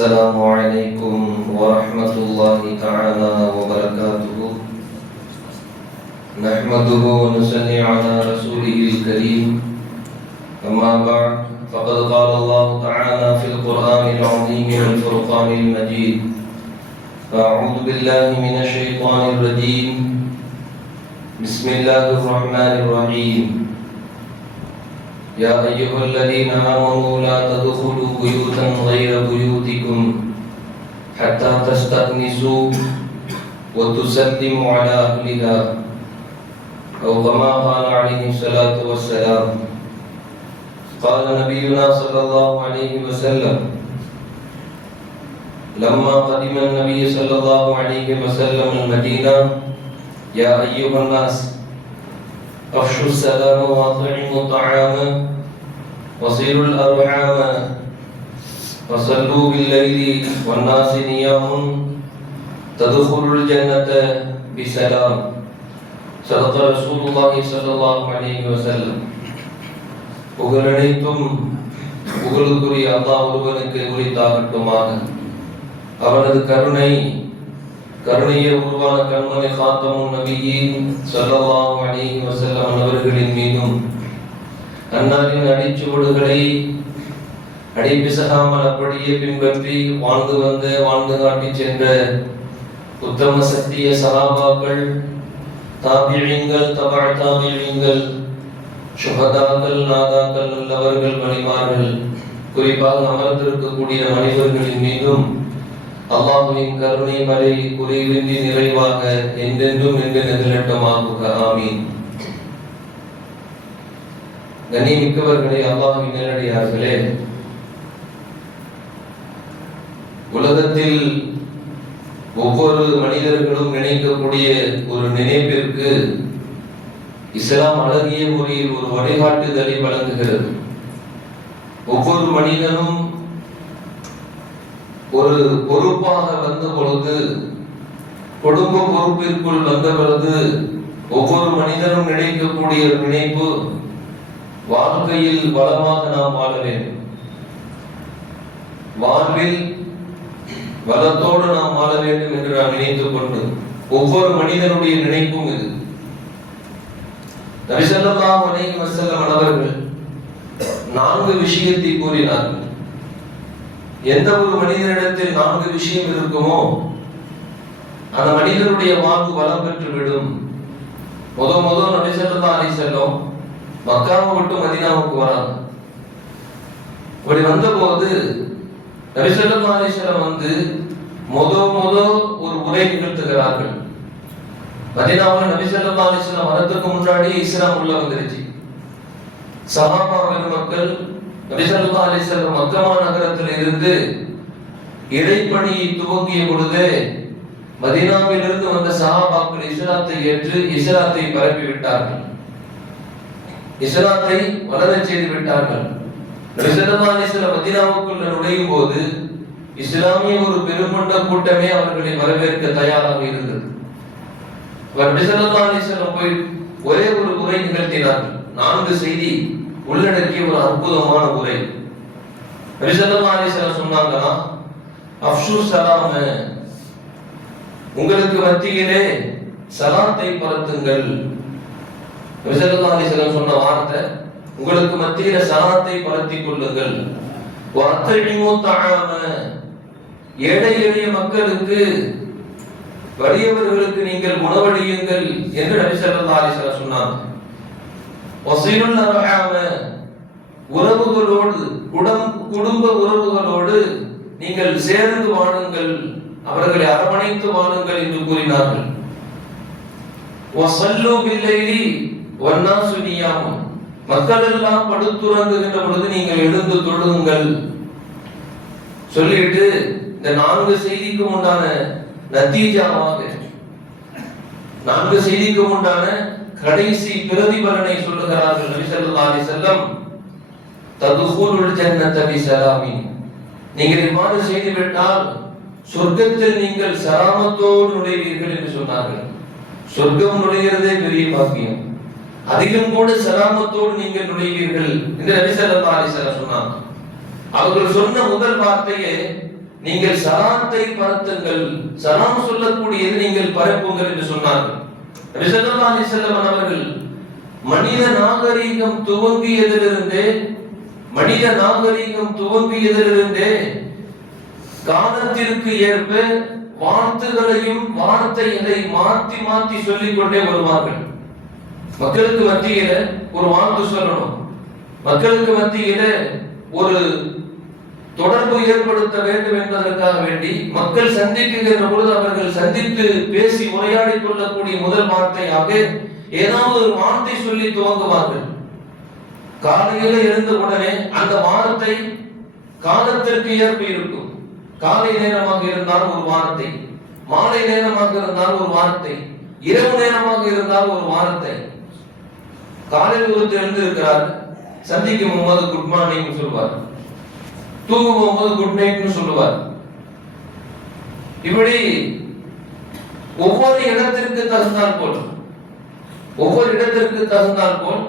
السلام عليكم ورحمة الله تعالى وبركاته. نحمده ونصلي على رسوله الكريم. أما بعد فقد قال الله تعالى في القرآن العظيم والفرقان المجيد: أعوذ بالله من الشيطان الرجيم. بسم الله الرحمن الرحيم. يا أيها الذين آمنوا لا تدخلوا بيوتا غير بيوتكم حتى تستأنسوا وتسلموا على أهلها أو كما قال عليه الصلاة والسلام. قال نبينا صلى الله عليه وسلم لما قدم النبي صلى الله عليه وسلم المدينة: يا أيها الناس أفشوا السلام وأطعموا الطعام وصلوا الأرحام وصلوا بالليل والناس نيام تدخلوا الجنة بسلام. صدق رسول الله صلى الله عليه وسلم. புகழனைத்தும் புகழுக்குரிய அல்லாஹ் ஒருவனுக்கு உரித்தாகட்டுமாக. அவனது கருணையை உருவான கண்மணி காத்தமுன் நபியின் ஸல்லல்லாஹு அலைஹி வஸல்லம் அவர்களின் மீதும், அன்னாரின் அடிச்சுவடுகளை அடிப்பிசகாமல் அப்படியே பின்பற்றி வாழ்ந்து காட்டி சென்ற உத்தம சத்திய சஹாபாக்கள், தாபிஈன்கள், தபஅ தாபிஈன்கள், சுஹதாக்கள், நாதாக்கள், நல்லவர்கள், வலிமார்கள், குறிப்பாக அமர்ந்திருக்கக்கூடிய மனிதர்களின் மீதும் அல்லாஹ்வின் கருணை மழை குறைவின்றி நிறைவாக என்றென்றும் என்று நிகழட்டுமாக. ஆமீன். கண்ணியமிக்கவர்களே, அல்லாஹ்வின் நல்லடியார்களே, உலகத்தில் ஒவ்வொரு மனிதர்களும் நினைக்கக்கூடிய ஒரு நினைப்பிற்கு இஸ்லாம் அழகிய முறையில் ஒரு வழிகாட்டுதலை வழங்குகிறது. ஒவ்வொரு மனிதனும் ஒரு பொறுப்பாக வந்த பொழுது, குடும்ப பொறுப்பிற்குள் வந்த பொழுது, ஒவ்வொரு மனிதனும் நினைக்கக்கூடிய ஒரு நினைப்பு, வாழ்க்கையில் வளமாக நாம் வாழ வேண்டும், வாழ்வில் வளத்தோடு நாம் வாழ வேண்டும் என்று நாம் நினைத்துக் கொண்டு ஒவ்வொரு மனிதனுடைய நினைப்பும் இது. நபி ஸல்லல்லாஹு அலைஹி வஸல்லம் அவர்கள் 4 விஷயத்தை கூறினார்கள். எந்த ஒரு மனிதனிடத்தில் 4 விஷயம் இருக்குமோ அந்த மனிதனுடைய வாழ்வு வளம் பெற்று விடும். முதல் நபி ஸல்லல்லாஹு அலைஹி வஸல்லம் மக்காவை விட்டு மதீனாவுக்கு வராங்க. அப்படி வந்தபோது நபி ஸல்லல்லாஹு அலைஹி வஸல்லம் ஒரு உரை நிகழ்த்துகிறார்கள். மதீனாவில் நபி ஸல்லல்லாஹு அலைஹி வஸல்லம் வரதுக்கு முன்னாடி இஸ்லாம் உள்ள வந்துருச்சு. சஹாபா மக்கள் நபி ஸல்லல்லாஹு அலைஹி வஸல்லம் மக்கா நகரத்தில் இருந்து இறைப்பணியை துவங்கிய பொழுது மதீனாவில் இருந்து வந்த சஹாபாக்கள் இஸ்லாத்தை ஏற்று இஸ்லாத்தை பரப்பி விட்டார்கள், இஸ்லாத்தை வளரச் செய்து விட்டார்கள். நபி ஸல்லல்லாஹு அலைஹி வஸல்லம் மதீனாவுக்குள் நுழையும் போது இஸ்லாமிய ஒரு பெருமண்ட கூட்டமே அவர்களை வரவேற்க தயாராக இருந்தது. நபி ஸல்லல்லாஹு அலைஹி வஸல்லம் போய் ஒரே ஒரு உரை நிகழ்த்தினார்கள். 4 செய்தி உள்ளடக்கிய ஒரு அற்புதமான உரை. நபி ஸல்லல்லாஹு அலைஹி வஸல்லம் சொன்னாங்கன்னா, அஃஷு ஸலாம, உங்களுக்கு மத்தியிலே சலாத்தை பரத்துங்கள். நபி ஸல்லல்லாஹு அலைஹி வஸல்லம் சொன்ன வார்த்தை, உங்களுக்கு மத்தியிலே சலாத்தை பரத்திக் கொள்ளுங்கள். வஅத்இமு தஆம, ஏழை எளிய மக்களுக்கு, வறியவர்களுக்கு நீங்கள் உணவளியுங்கள் என்று நபி ஸல்லல்லாஹு அலைஹி வஸல்லம் சொன்னாங்க. வஸிலுல் அர்ஹாம, உறவுகளோடு, குடும்ப உறவுகளோடு நீங்கள் சேர்ந்து வாழுங்கள், அவர்களை அரவணைத்து வாழுங்கள் என்று கூறினார்கள். வஸல்லு பில்லைலி வன்னாசு நியாம், மக்கள் எல்லாம் படுத்துறங்குகின்ற பொழுது நீங்கள் எழுந்து தொழுங்கள் சொல்லிட்டு இந்த 4 செய்திக்கு உண்டான நத்தீஜாவாக, 4 செய்திக்கு உண்டான கடைசி பிரதிபலனை சொல்லுகிறார்கள் நபி ஸல்லல்லாஹு அலைஹி வஸல்லம். ததுகுலுல் ஜன்னத பிஸலாமின், நீங்கள் இவ்வாறு செய்துவிட்டால் சொர்க்கத்தில் நீங்கள் சலாமத்தோடு நுழைவீர்கள் என்று சொன்னார்கள். சொர்க்கம் நுழைகிறதே பெரிய பாக்கியம், அதிலும் கூட சலாமத்தோடு நீங்கள் நுழைவீர்கள் என்று நபி ஸல்லல்லாஹு அலைஹி வஸல்லம் சொன்னாங்க. அவர்கள் சொன்ன முதல் வார்த்தையே நீங்கள் சலாத்தை பரத்துங்கள், சலாம் சொல்லக்கூடியது நீங்கள் பரப்புங்கள் என்று சொன்னார்கள். நபி ஸல்லல்லாஹு அலைஹி வஸல்லம் அவர்கள் மனித நாகரீகம் துவங்கியதிலிருந்தே காலத்திற்கு ஏற்ப வார்த்தைகளையும் வார்த்தைகளை மாற்றி மாற்றி சொல்லிக் கொண்டே வருவார்கள். மக்களுக்கு மத்தியில ஒரு வார்த்தை சொல்லணும், மக்களுக்கு மத்தியில ஒரு தொடர்பு ஏற்படுத்த வேண்டும் என்பதற்காக வேண்டி மக்கள் சந்திக்கின்ற பொழுது அவர்கள் சந்தித்து பேசி உரையாடி கொள்ளக்கூடிய முதல் வார்த்தையாக ஏதாவது ஒரு வார்த்தை சொல்லி துவங்குவார்கள். காலையில எழுந்த உடனே அந்த வார்த்தை காலத்திற்கு ஏற்ப இருக்கும். காலை நேரமாக இருந்தால் ஒரு வார்த்தை, மாலை நேரமாக இருந்தால் ஒரு வார்த்தை, இரவு நேரமாக இருந்தால் ஒரு வார்த்தை. காலையில் ஒருத்தர் எழுந்திருக்கிறார், சந்திக்கும் போது குட் மார்னிங் சொல்லுவார், தூங்கும் போகும்போது குட் நைட்னு சொல்லுவார். இப்படி ஒவ்வொரு இடத்திற்கு தகுந்தால் போல்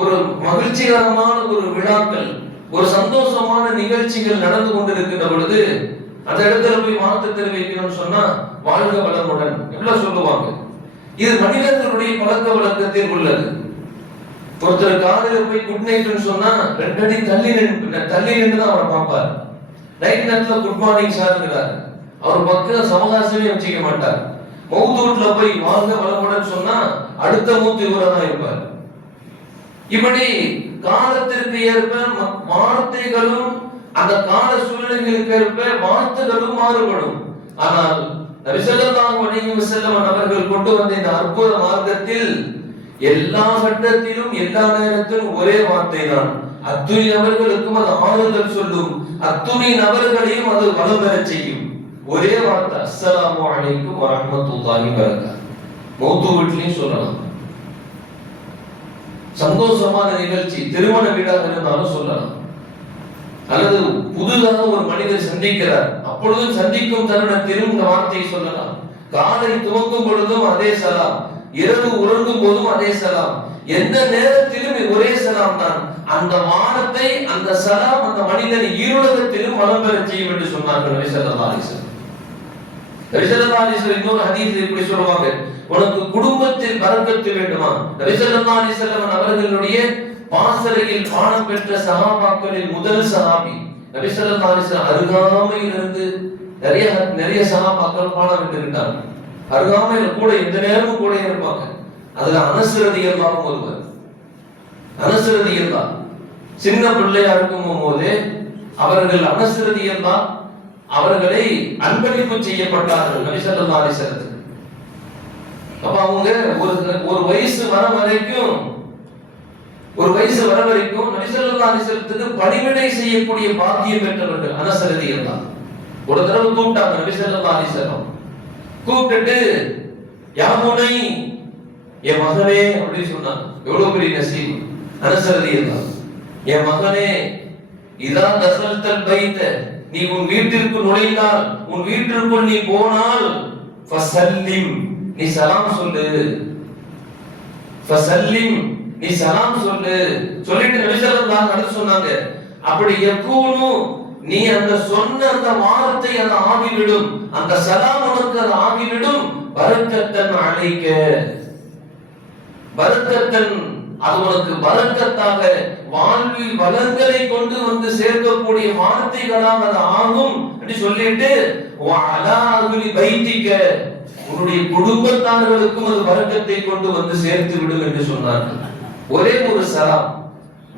ஒரு மகிழ்ச்சிகரமான ஒரு விழாக்கள், ஒரு சந்தோஷமான நிகழ்ச்சிகள் நடந்து கொண்டிருக்கின்ற பொழுது அந்த இடத்துல போய் வாழ்த்து தெரிவிக்கணும்னு சொன்னா வாழ்க வளமுடன் எல்லாம் சொல்லுவாங்க. இது மனிதர்களுடைய பழக்க வழக்கத்தில் உள்ளது. ஒருத்தர் காலையில போய் குட் நைட்னு சொன்னா 2 அடி தள்ளி நின்று தான் அவரை பார்ப்பார். நைட் நேரத்துல குட் மார்னிங் சார்ங்கிறார், அவர் பக்கம் சமகாசமே வச்சுக்க மாட்டார். மௌத்தூட்ல போய் வாழ்க வளமுடன் சொன்னா அடுத்த மூத்து இவரை தான் இருப்பார். இப்படி காலத்திற்கு ஏற்ப வார்த்தைகளும் அந்த கால சூழ்நிலைகளுக்கு ஏற்ப வார்த்தைகளும் மாறுபடும். ஆனால் நபி ஸல்லல்லாஹு அலைஹி வஸல்லம் அவர்கள் கொண்டு வந்த இந்த அற்புத மார்க்கத்தில் எல்லா கட்டத்திலும் எல்லா நேரத்திலும் ஒரே வார்த்தை தான். அத்துணை நபர்களுக்கும் அது ஆறுதல் சொல்லும், அத்துணை நபர்களையும் அது வளம் பெறச் செய்யும். ஒரே வார்த்தை, அஸ்ஸலாமு அலைக்கும் வரஹ்மத்துல்லாஹி வபரகாத்துஹு. மௌத்து வீட்லயும் சொல்லலாம், சந்தோஷமான நிகழ்ச்சி திருமண வீடாக இருந்தாலும் சொல்லலாம், அல்லது புதுதாக ஒரு மனிதர் சந்திக்கிறார் அப்பொழுதும் சந்திக்கும் தருணத்திலும் இந்த வார்த்தையை சொல்லலாம். காலை துவங்கும் பொழுதும் அதே சலாம், இரவு உறங்கும் போதும் அதே சலாம், எந்த நேரத்திலும் ஒரே சலாம் தான். அந்த வார்த்தை அந்த சலாம் அந்த மனிதன் ஈருலகத்திலும் வளம் பெறச் செய்யும் என்று சொன்னார்கள் நபி ஸல்லல்லாஹு அலைஹி வஸல்லம். நபி ஸல்லல்லாஹு அலைஹி வஸல்லம் இன்னொரு ஹதீஸில் இப்படி சொல்வாங்க, உனக்கு குடும்பத்தில் பரக்கத்து வேண்டுமா? நபி ஸல்லல்லாஹு அலைஹி வஸல்லம் அவர்களுடைய பாசறையில் பாடம் பெற்ற சஹாபாக்களில் முதல் சஹாபி நபி ஸல்லல்லாஹு அலைஹி வஸல்லம் அருகாமையில் இருந்து நிறைய சஹாபாக்கள் பாடம் பெற்றிருக்காங்க. அருகாமையில் கூட எந்த நேரமும் கூட இருப்பாங்க. அதுல அனஸ் ரலியல்லாஹு ஒருவர். அனஸ் ரலியல்லாஹு சின்ன பிள்ளையா இருக்கும் போதே அவர்கள் அனஸ் ரலியல்லாஹு அவர்களை அன்பளிப்பு செய்யப்பட்டார்கள் நபி ஸல்லல்லாஹு அலைஹி வஸல்லம். அப்ப அவங்க ஒரு வயசு வர வரைக்கும் நபி ஸல்லல்லாஹு அலைஹி வஸல்லத்துக்கு பணிவிடை செய்யக்கூடிய பாக்கியம் பெற்றவர்கள் அனஸ் ரலியல்லாஹு. ஒரு தடவை கூப்பிட்டாங்க நபி ஸல்லல்லாஹு அலைஹி வஸல்லம். கூப்பிட்டு யா புனை, என் மகனே அப்படின்னு சொன்னாங்க. எவ்வளவு பெரிய நசீப் அனஸ் ரலியல்லாஹு. என் மகனே, இதா தஸல்தல் பைத, நீ உன் வீட்டிற்கு நுழைந்தால், உன் வீட்டிற்குள் நீ போனால், ஃபஸல்லிம், நீ சலாம் சொல்லு. ஃபஸல்லிம், நீ சலாம் சொல்லு. சொல்லிட்டு நபி ஸல்லல்லாஹு அலைஹி சொன்னாங்க, அப்படி யகூனு, நீ அந்த சொன்ன அந்த வார்த்தை அது ஆகிவிடும், அந்த சலாம் உனக்கு அது ஆகிவிடும், பரக்கத்தன் அலைக்க, பரக்கத்தன் அது உனக்கு பரக்கத்தாக வாழ்வில் வளங்களை கொண்டு வந்து சேர்க்கக்கூடிய வார்த்தைகளாக அது ஆகும் என்று சொல்லிட்டு வஅலா அஹ்லி பைத்திக, உன்னுடைய குடும்பத்தார்களுக்கும் அது பரக்கத்தை கொண்டு வந்து சேர்த்து விடும் என்று சொன்னார்கள். ஒரே ஒரு சலாம்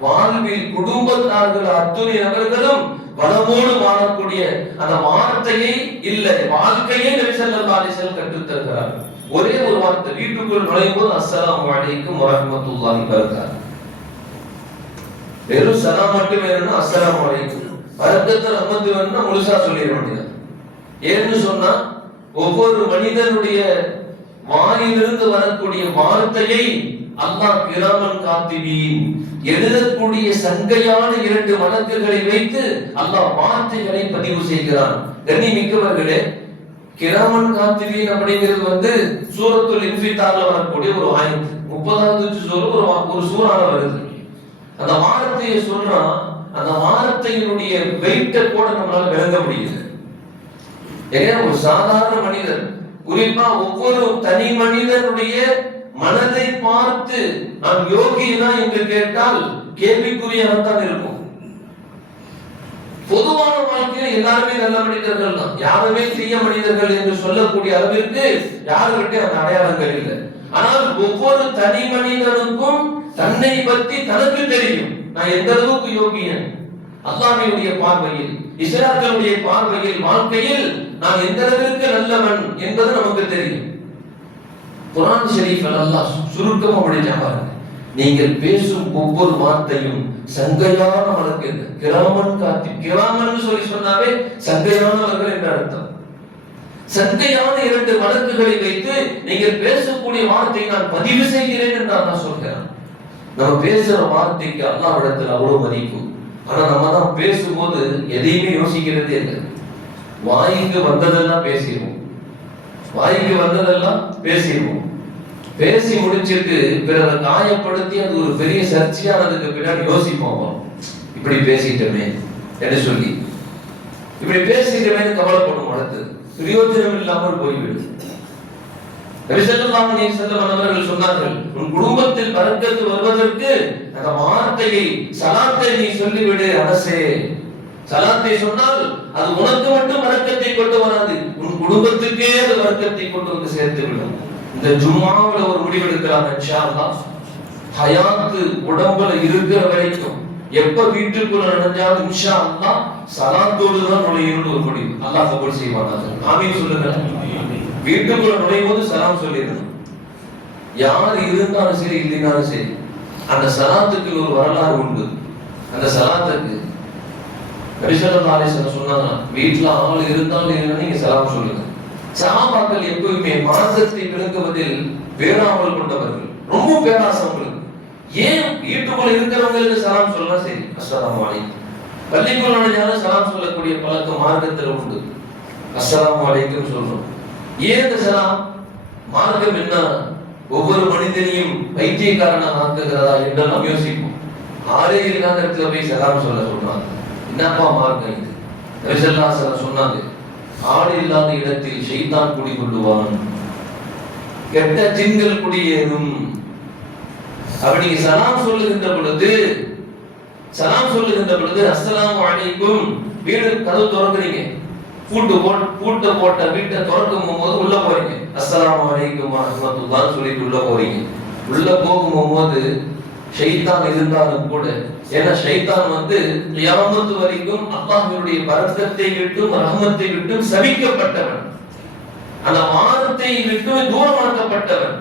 வாழ்வில் குடும்பத்தார்கள் அத்துணை நபர்களும் வளமோடு வாழக்கூடிய அந்த வார்த்தையை இல்லை வாழ்க்கையை நபி ஸல்லல்லாஹு அலைஹி வஸல்லம் கற்றுத் தருகிறார். ஒரே ஒரு வார்த்தை, வீட்டுக்குள் நுழையும் போது அஸ்ஸலாமு அலைக்கும் வரஹ்மத்துல்லாஹி வபரகாத்துஹு. வெறும் சலாம் மட்டும் வேணும்னா அஸ்ஸலாமு அலைக்கும், பரக்கத்து ரஹ்மத்து வேணும்னா முழுசா சொல்லிட வேண்டியது. ஏன்னு சொன்னா ஒவ்வொரு மனிதனுடைய வாயிலிருந்து வரக்கூடிய வார்த்தையை அல்லாஹ் கிராமன் காத்திபீன், எழுதக்கூடிய சங்கையான 2 வழக்குகளை வைத்து அல்லாஹ் வார்த்தைகளை பதிவு செய்கிறான். கண்ணியமிக்கவர்களே, கிராமன் காத்திபீன் அப்படிங்கிறது சூரத்துல் இன்ஃபிதார்ல வரக்கூடிய ஒரு ஆயத், 30வது சூரா ஒரு சூறால வருது. அந்த வார்த்தையை சொல்றான், அந்த வார்த்தையினுடைய வெயிட்ட கூட நம்மளால விளங்க முடியுது. ஒரு சாதாரண மனிதர், குறிப்பா ஒவ்வொரு தனி மனிதனுடைய மனதை பார்த்து நான் யோகினா என்று கேட்டால் கேள்விக்குறியாகத்தான் இருக்கும். பொதுவான வாழ்க்கையில் எல்லாருமே நல்ல மனிதர்கள் தான், யாருமே தீய மனிதர்கள் என்று சொல்லக்கூடிய அளவிற்கு யாருக்கிட்ட அந்த அடையாளங்கள் இல்லை. ஆனால் ஒவ்வொரு தனி மனிதனுக்கும் தன்னை பற்றி தனக்கு தெரியும். நான் எந்த அளவுக்கு யோகியன், அல்லாஹ்வுடைய பார்வையில், இஸ்லாத்தினுடைய பார்வையில், வாழ்க்கையில் நான் எந்த அளவிற்கு நல்லவன் என்பது நமக்கு தெரியும். குர்ஆன் ஷரீஃபில் அல்லாஹ் சுருக்கமா படிச்சாங்க, நீங்கள் பேசும் ஒவ்வொரு வார்த்தையும் சங்கையான வழக்கு. கிராமன் காத்தி, கிராமன் சொல்லி சொன்னாவே சங்கையானவர்கள் என்ற அர்த்தம். சங்கையான 2 வழக்குகளை வைத்து நீங்கள் பேசக்கூடிய வார்த்தையை நான் பதிவு செய்கிறேன் என்று அல்லாஹ் சொல்கிறான். நம்ம பேசுற வார்த்தைக்கு அல்லாஹ்விடத்தில் அவ்வளவு மதிப்பு. ஆனா நம்ம தான் பேசும்போது எதையுமே யோசிக்கிறதே இல்லை. வாய்க்கு வந்ததெல்லாம் பேசிடுவோம், வாய்க்கு வந்ததெல்லாம் பேசிடுவோம். பேசி முடிச்சிட்டு பிறரை காயப்படுத்தி அது ஒரு பெரிய சர்ச்சையானதுக்கு பின்னாடி யோசிப்போம், இப்படி பேசிட்டோமே என்று சொல்லி, இப்படி பேசிட்டோமே கவலைப்படும். அடுத்து பிரயோஜனம் இல்லாமல் போய்விடும். நபி ஸல்லல்லாஹு அலைஹி வஸல்லம் அவர்கள் சொன்னார்கள், உன் குடும்பத்தில் பரக்கத்து வருவதற்கு அந்த வார்த்தையை, சலாத்தை நீ சொல்லிவிடு அரசே. சலாத்தை சொன்னால் அது உனக்கு மட்டும் பரக்கத்தை கொண்டு வராது, உன் குடும்பத்துக்கே அது பரக்கத்தை கொண்டு வந்து சேர்த்து விடும். இந்த ஜும்மாவுல ஒரு முடிவெடுக்கிறாங்க, இன்ஷா அல்லாஹ் ஹயாத்து உடம்புல இருக்கிற வரைக்கும் எப்ப வீட்டுக்குள்ள நுழைஞ்சாலும் இன்ஷா அல்லாஹ் சலாத்தோடு தான் நுழையணும்னு ஒரு முடிவு. அல்லாஹ் கபூல் செய்வானாக. ஆமீன் சொல்லுங்க. வீட்டுக்குள்ள நுழையும் போது சலாம் சொல்லிடணும். யார் இருந்தாலும் சரி இல்லைனாலும் சரி, அந்த சலாத்துக்கு ஒரு வரலாறு உண்டு. அந்த சலாத்துக்கு நபி ஸல்லல்லாஹு அலைஹி வஸல்லம் சொன்னாங்க, வீட்டுல ஆள் இருந்தாலும் இல்லைன்னா நீங்க சலாம் சொல்லுங்க. சஹாபாக்கள் எப்பவுமே மார்க்கத்தை விளக்குவதில் பேராமல் கொண்டவர்கள், ரொம்ப பேராசவர்கள். ஏன் வீட்டுக்குள்ள இருக்கிறவங்களுக்கு சலாம் சொல்லலாம், சரி அஸ்ஸலாமு அலைக்கும். பள்ளிக்குள்ள நுழைஞ்சாலும் சலாம் சொல்லக்கூடிய பழக்கம் மார்க்கத்தில் உண்டு. அஸ்ஸலாமு அலைக்கும் சொல்றோம். ஏன் இந்த சலாம்? மார்க்கம் என்ன ஒவ்வொரு மனிதனையும் பைத்தியக்காரனாக ஆக்குகிறதா என்றெல்லாம் யோசிப்போம். ஆரே இல்லாத இடத்துல போய் சலாம் சொல்ல சொல்றாங்க. என்னப்பா மார்க்கம் இது? நபி ஸல்லல்லாஹு அலைஹி வஸல்லம் சொன்னாங்க, ஆடு இல்லாத இடத்தில் ஷைத்தான் குடிகொள்ளுவான், கெட்ட ஜின்கள் குடியேறும். அப்படி நீங்க சலாம் சொல்லுகின்ற பொழுது, சலாம் சொல்லுகின்ற பொழுது அஸ்ஸலாமு அலைக்கும், வீடு கதவு திறக்கிறீங்க, பூட்டு போட்ட வீட்டை திறக்கும் போது உள்ள போறீங்க, அஸ்ஸலாமு அலைக்கும் வரஹ்மத்துல்லாஹ் சொல்லிட்டு உள்ள போறீங்க. உள்ள போகும்போது ஷைத்தான் இருந்தாலும் கூட, ஏன்னா ஷைத்தான் கியாமத் வரைக்கும் அல்லாஹ்வுடைய பரக்கத்தை விட்டும் ரஹ்மத்தை விட்டும் சபிக்கப்பட்டவன், அந்த வானத்தை விட்டு தூரமாக்கப்பட்டவன்.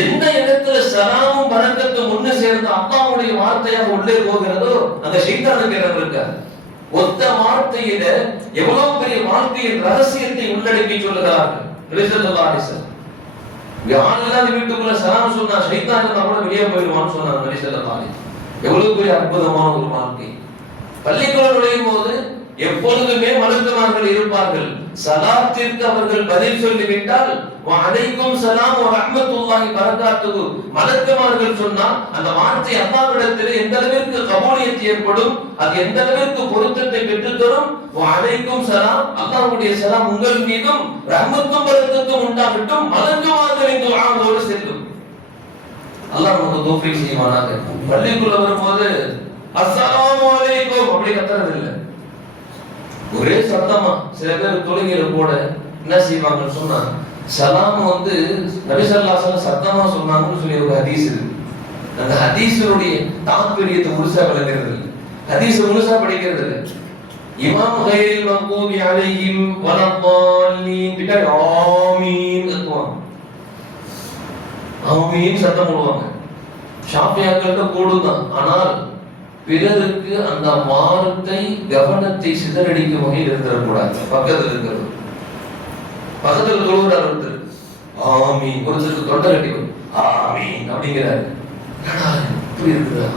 எந்த இடத்துல சலாமும் பரக்கத்தும் ஒண்ணு சேர்ந்து அல்லாஹ்வுடைய வார்த்தையாக உள்ளே போகிறதோ அந்த ஷைத்தானுக்கு இடம் இருக்காது. ஒத்த வார்த்தையில எவ்வளவு பெரிய வாழ்க்கையின் ரகசியத்தை உள்ளடக்கி சொல்லுகிறார்கள் நபி ஸல்லல்லாஹு அலைஹி வஸல்லம். யாரெல்லாம் வீட்டுக்குள்ள சலாம் சொன்னா ஷைத்தான் கூட வெளியே போயிடுவான்னு சொன்னாங்க நபி ஸல்லல்லாஹு அலைஹி வஸல்லம். எவ்வளவு பெரிய அற்புதமான ஒரு வாழ்க்கை. பள்ளிக்குள்ள நுழையும் போது எப்பொழுதுமே மலக்குமார்கள் இருப்பார்கள். சலாத்திற்கு அவர்கள் பதில் சொல்லிவிட்டால் வஅலைக்கும் ஸலாம் வ ரஹ்மத்துல்லாஹி பரகாத்துஹு, மலக்குமார்கள் சொன்னால் அந்த வார்த்தை அல்லாஹ்விடத்தில் எந்த அளவிற்கு கபூலியத் ஏற்படும், அது எந்த அளவிற்கு பொருத்தத்தை பெற்றுத் தரும். வஅலைக்கும் ஸலாம், அல்லாஹ்வுடைய ஸலாம் உங்கள் மீதும் ரஹ்மத்தும் பரக்கத்தும் உண்டாகட்டும், மலக்குமார்களின் துஆவோடு செல்லும். அல்லாஹ் நமக்கு தௌஃபீக் செய்வானாக. பள்ளிக்குள்ள வரும்போது அஸ்ஸலாமு அலைக்கும் அப்படி கத்துறது இல்லை, ஒரே சத்தமா. சில பேர் தொழுகையில கூட என்ன செய்வாங்கன்னு சொன்னா, சலாம் நபி ஸல்லல்லாஹு அலைஹி வஸல்லம் சத்தமா சொன்னாங்கன்னு சொல்லி ஒரு ஹதீஸ் இருக்கு. அந்த ஹதீஸுடைய தாத்பரியத்தை முழுசா விளங்குறது இல்லை, ஹதீஸ் முழுசா படிக்கிறது இல்லை. இமாம் கைரில் மக்தூபி அலைஹிம் வலத்தாலீன் பின்னாடி ஆமீன் கத்துவாங்க, ஆமீன் சத்தம் போடுவாங்க. ஷாஃபியாக்கள்ட்ட கூடுதான், ஆனால் பிறருக்கு அந்த வார்த்தை கவனத்தை சிதறடிக்கும் வகையில் இருந்துடக்கூடாது. பக்கத்தில் இருக்கிறது, பக்கத்தில் தொழுகிறார் ஒருத்தர், ஆமீன், ஒருத்தருக்கு தொண்டை கட்டி ஆமீன் அப்படிங்கிறாரு. இப்படி இருக்கிறா,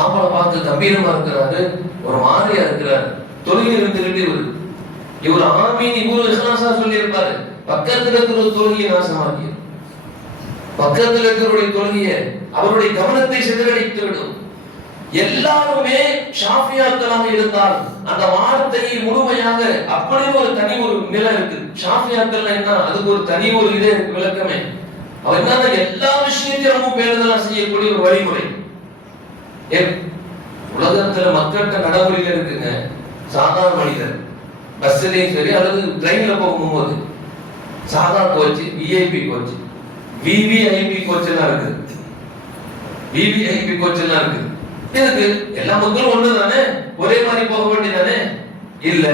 ஆம்பளை பார்த்து கம்பீரமா இருக்கிறாரு, ஒரு மாதிரியா இருக்கிறாரு, தொழுகை இருந்துகிட்டே வருது. இவர் ஆமீன் இவரு இஹ்லாஸா சொல்லி இருப்பாரு, பக்கத்தில் இருக்கிற தொழுகையை நாசமாக்கிய, பக்கத்தில் இருக்கிறவருடைய தொழுகையை அவருடைய கவனத்தை சிதறடித்து விடும். எல்லாருமே ஷாஃபியாக்களாக இருந்தால் அந்த வார்த்தையை முழுமையாக அப்படின்னு ஒரு தனி ஒரு நிலை இருக்கு. ஷாஃபியாக்கள் என்ன, அதுக்கு ஒரு தனி ஒரு இதே இருக்கு, விளக்கமே. அவன் என்ன, எல்லா விஷயத்திலும் பேருதலா செய்யக்கூடிய ஒரு வழிமுறை. உலகத்துல மக்கள்கிட்ட நடைமுறையில இருக்குங்க. சாதாரண மனிதர் பஸ்லயும் சரி அல்லது ட்ரெயின்ல போகும்போது சாதா coach, VIP coach, VVIP coach எல்லாம் இருக்குது. விவிஐபி கோச் எல்லாம் இருக்குது. இதுக்கு எல்லா மக்களும் ஒண்ணுதானே, ஒரே மாதிரி போக வேண்டியதானே? இல்ல,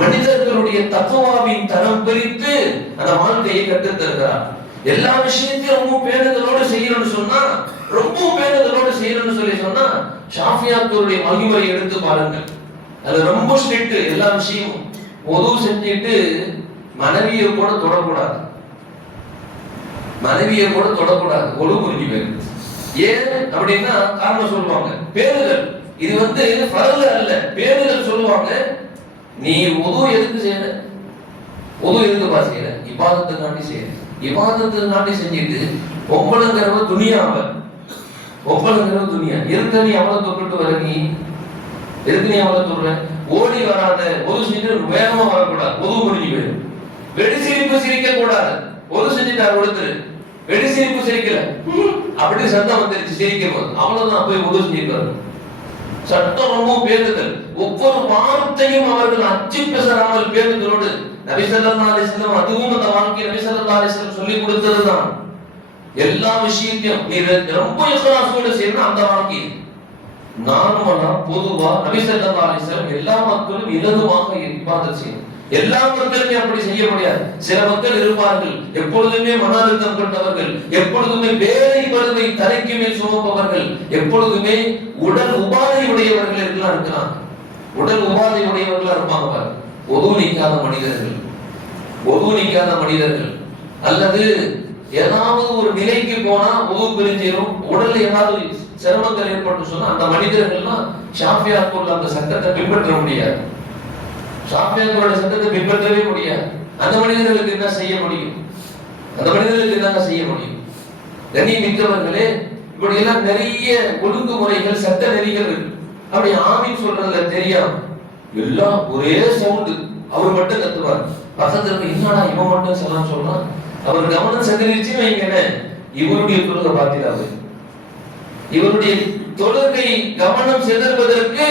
மனிதர்களுடைய தத்துவாவின் தரம் பிரித்து அந்த வாழ்க்கையை கற்றுத் தருகிறார். எல்லா விஷயத்தையும் ரொம்ப பேணுதலோடு செய்யணும்னு சொன்னா, ரொம்ப பேணுதலோடு செய்யணும்னு சொன்னா ஷாஃபியாக்களுடைய வழிமுறை எடுத்து பாருங்க. அது ரொம்ப ஸ்ட்ரிக்ட். எல்லா விஷயமும் உதவு செஞ்சுட்டு மனைவியை கூட தொடக்கூடாது, மனைவியை கூட தொடக்கூடாது, ஒழு புரிஞ்சு போயிருக்கு. ஏன் அப்படின்னா காரணம் சொல்லுவாங்க, பேணுதல். இது ஃபர்ல அல்ல, பேணுதல் சொல்லுவாங்க. நீ உது எதுக்கு செய்யற? உது எதுக்குப்பா செய்யற? இபாதத்துக்காண்டி செய்யற. இபாதத்துக்காண்டி செஞ்சுட்டு ஒப்பனங்கிறவ துணியாவ, ஒப்பனங்கிறவ துணியா இருக்க. நீ அவளை தொட்டுட்டு வர, நீ எதுக்கு நீ அவளை தொடுற? ஓடி வராத, ஒரு செஞ்சு வேகமா வரக்கூடாது, உதவு முடிஞ்சு போயிடும். வெடி சிரிப்பு சிரிக்க கூடாது, ஒரு செஞ்சுட்டார் ஒருத்தர் வெடி சிரிப்பு சிரிக்கல, அப்படி சத்தம் வந்துருச்சு சிரிக்கும் போது, அவ்வளவுதான் போய் உதவு செஞ்சிருக்காரு. சட்டம் ரொம்ப பேணுதல். ஒவ்வொரு வார்த்தையும் அவர்கள் அச்சு பேசாமல் பேணுதலோடு நபி ஸல்லல்லாஹு அலைஹி வஸல்லம், அதுவும் அந்த வாழ்க்கை நபி ஸல்லல்லாஹு அலைஹி வஸல்லம் சொல்லி கொடுத்ததுதான். எல்லா விஷயத்தையும் நீ ரொம்ப இஹ்லாஸோட செய்யணும். அந்த வாழ்க்கை நார்மலா பொதுவா நபி ஸல்லல்லாஹு அலைஹி வஸல்லம் எல்லா மக்களும் இலகுவாக இபாதத் செய்யணும். எல்லா மக்களுமே அப்படி செய்ய முடியாது. சில மக்கள் இருப்பார்கள் எப்பொழுதுமே மன அழுத்தம் கொண்டவர்கள், எப்பொழுதுமே வேலை பளுவை தலைக்கு மேல் சுமப்பவர்கள், எப்பொழுதுமே உடல் உபாதை உடையவர்கள் இருக்கிறாங்க. உடல் உபாதை உடையவர்களா இருப்பாங்க பாரு. ஒது நீக்காத மனிதர்கள், ஒது நீக்காத மனிதர்கள், அல்லது ஏதாவது ஒரு நிலைக்கு போனா ஒது பிரிஞ்சிடும், உடல்ல ஏதாவது சிரமங்கள் ஏற்பட்டு சொன்னா அந்த மனிதர்கள்லாம் ஷாஃபியாக்குள்ள அந்த சட்டத்தை பின்பற்ற முடியாது. ஷாஃபியாக்களோட சட்டத்தை பின்பற்றவே முடியாது. அந்த மனிதர்களுக்கு என்ன செய்ய முடியும்? அந்த மனிதர்களுக்கு என்ன செய்ய முடியும்? கண்ணியமிக்கவர்களே, இப்படி எல்லாம் நிறைய ஒழுங்குமுறைகள், சட்ட நெறிகள் இருக்கு. அப்படி ஆமீன் சொல்றதுல தெரியாம எல்லாம் ஒரே சவுண்டு, அவர் மட்டும் கத்துவார். பக்கத்துல என்னடா இவன் மட்டும் சலாம் சொல்றான், அவர் கவனம் செதறிச்சுன்னு வைங்க, இவருடைய தொழுகை பார்த்திடாது. இவருடைய தொழுகை கவனம் செதறுவதற்கு